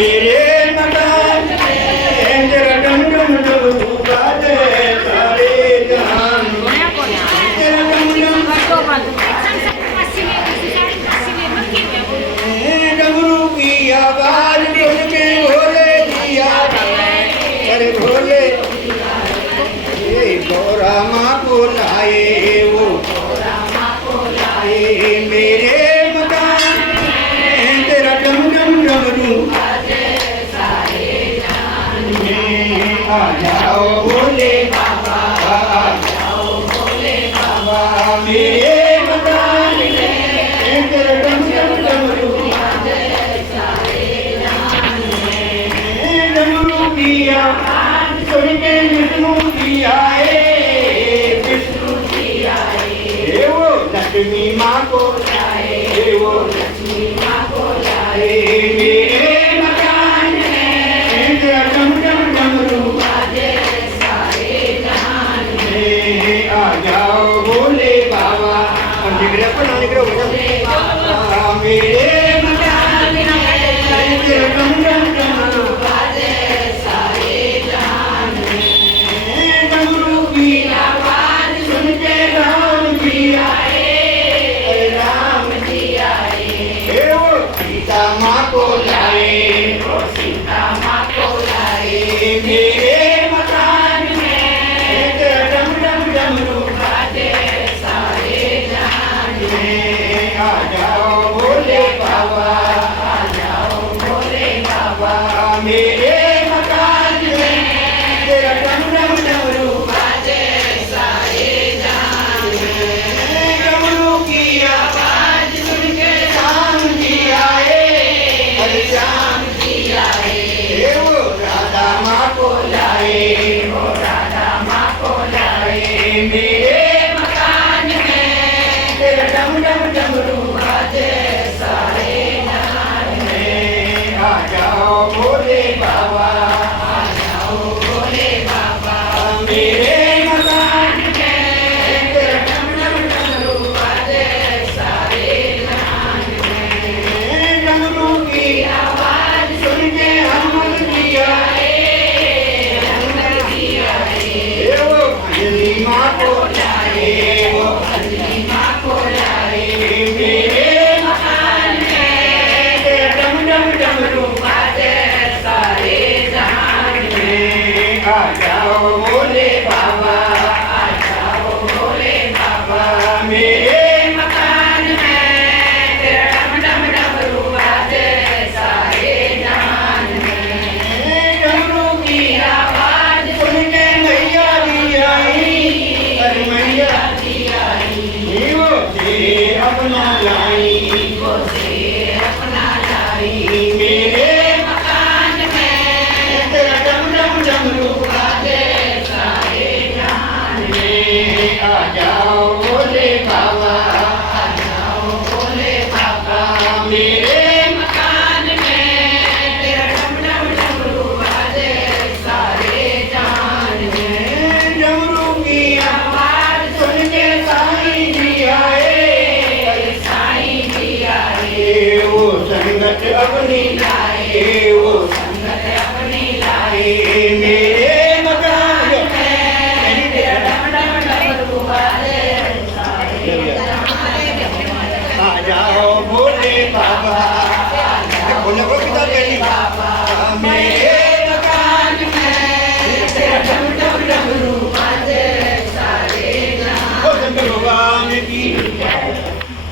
मेरे मकान तेरा डम डम डमरू बाजे सारे जहान तेरा डम डमरू की आवाज सुन के भोले दिया अरे भोले गौरा माँ को लाए वो मेरे मकान तेरा डम डम डमरू आ जाओ भोले बाबा आ जाओ भोले बाबा मेरे मकान तेरा डम डम डमरू डमरू की आवाज सुन के विष्णु जी आए वो लक्ष्मी माँ को लाए वो लक्ष्मी माँ को लाए मेरे मकान में तेरा डम डम डमरू बाजे सारे जहान में आ जाओ भोले बाबा भोले बाबा मेरे मकान में तेरा डम डम डमरू बाजे सारे जहान में डमरू की आवाज सुन के राम जी आए राम जी आए वो सीता माँ को लाए वो सीता माँ को लाए मेरे मकान में तेरा डम डम डमरू बाजे सारे जहान में आ जाओ भोले बाबा आ जाओ भोले बाबा मेरे मकान में तेरा डम डम डमरू बाजे सारे जहान में डमरू की आवाज सुन के राम जी आए अरे राम जी आए वो राधा माँ को लाए वो राधा माँ को लाए मेरे मकान में तेरा डम डम डमरू बाजे सारे जहान में आ जाओ भोले बाबा आ जाओ भोले बाबा मेरे मकान में तेरा डम डम डमरू बाजे सारे जहान में डमरू की आवाज सुन के अहमद जी आए वो अंजलि माँ को लाए वो अंजलि माँ को लाए मेरे मकान में तेरा डम डम डमरू बाजे सारे जहान में आ जाओ